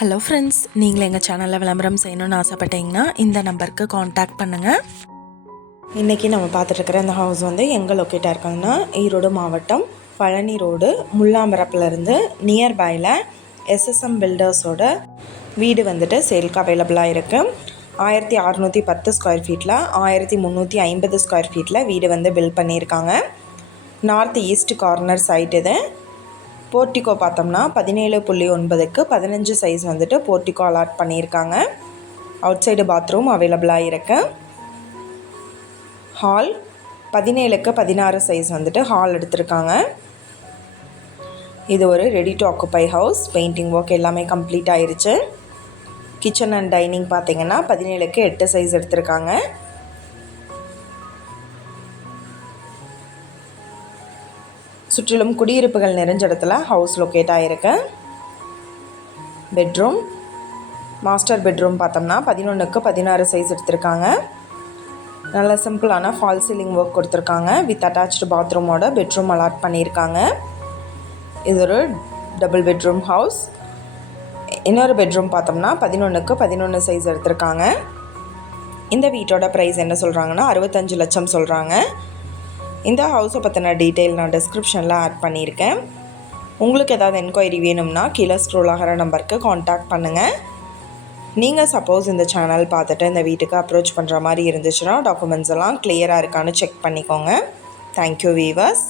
Hello friends நீங்கள் எங்கள் சேனலில் விளம்பரம் செய்யணும்னு ஆசைப்பட்டீங்கன்னா இந்த நம்பருக்கு காண்டாக்ட் பண்ணுங்கள் இன்றைக்கி நம்ம பார்த்துட்ருக்குற இந்த ஹவுஸ் வந்து எங்கே லொக்கேட்டாக இருக்காங்கன்னா ஈரோடு மாவட்டம் பழனி ரோடு முல்லாம்பரப்புலேருந்து நியர்பையில் எஸ்எஸ்எம் பில்டர்ஸோட வீடு வந்துட்டு சேல்க்கு அவைலபிளாக இருக்குது ஆயிரத்தி அறநூற்றி பத்து ஸ்கொயர் ஃபீட்டில் ஆயிரத்தி முந்நூற்றி ஐம்பது ஸ்கொயர் ஃபீட்டில் வீடு வந்து பில்ட் பண்ணியிருக்காங்க. நார்த் ஈஸ்ட் கார்னர் சைட் இது. போர்ட்டிகோ பார்த்தோம்னா பதினேழு புள்ளி ஒன்பதுக்கு பதினஞ்சு சைஸ் வந்துட்டு போர்ட்டிகோ அலாட் பண்ணியிருக்காங்க. அவுட் சைடு பாத்ரூம் அவைலபிளாக இருக்கு. ஹால் பதினேழுக்கு பதினாறு சைஸ் வந்துட்டு ஹால் எடுத்திருக்காங்க. இது ஒரு ready to occupy house painting work எல்லாமே கம்ப்ளீட் ஆயிருச்சு. கிச்சன் அண்ட் டைனிங் பார்த்தீங்கன்னா பதினேழுக்கு எட்டு சைஸ் எடுத்திருக்காங்க. சுற்றிலும் குடியிருப்புகள் நிறைஞ்ச இடத்துல ஹவுஸ் லொக்கேட் ஆகிருக்கு பெட்ரூம் மாஸ்டர் பெட்ரூம் பார்த்தோம்னா பதினொன்றுக்கு பதினாறு சைஸ் எடுத்திருக்காங்க. நல்ல சிம்பிளான ஃபால் சீலிங் ஒர்க் கொடுத்துருக்காங்க. வித் அட்டாச்சு பாத்ரூமோட பெட்ரூம் அலாட் பண்ணியிருக்காங்க. இது ஒரு டபுள் பெட்ரூம் ஹவுஸ் இன்னொரு பெட்ரூம் பார்த்தோம்னா பதினொன்றுக்கு பதினொன்று சைஸ் எடுத்திருக்காங்க. இந்த வீட்டோட ப்ரைஸ் என்ன சொல்கிறாங்கன்னா அறுபத்தஞ்சு லட்சம் சொல்கிறாங்க இந்த ஹவுஸை பற்றின டீட்டெயில் நான் டிஸ்கிரிப்ஷனில் ஆட் பண்ணியிருக்கேன். உங்களுக்கு ஏதாவது என்கொயரி வேணும்னா கீழே ஸ்க்ரோல் ஆகிற நம்பருக்கு காண்டாக்ட் பண்ணுங்கள் நீங்கள் சப்போஸ் இந்த சேனல் பார்த்துட்டு இந்த வீட்டுக்கு அப்ரோச் பண்ணுற மாதிரி இருந்துச்சுன்னா டாக்குமெண்ட்ஸ் எல்லாம் கிளியராக இருக்கான்னு செக் பண்ணிக்கோங்க. Thank you viewers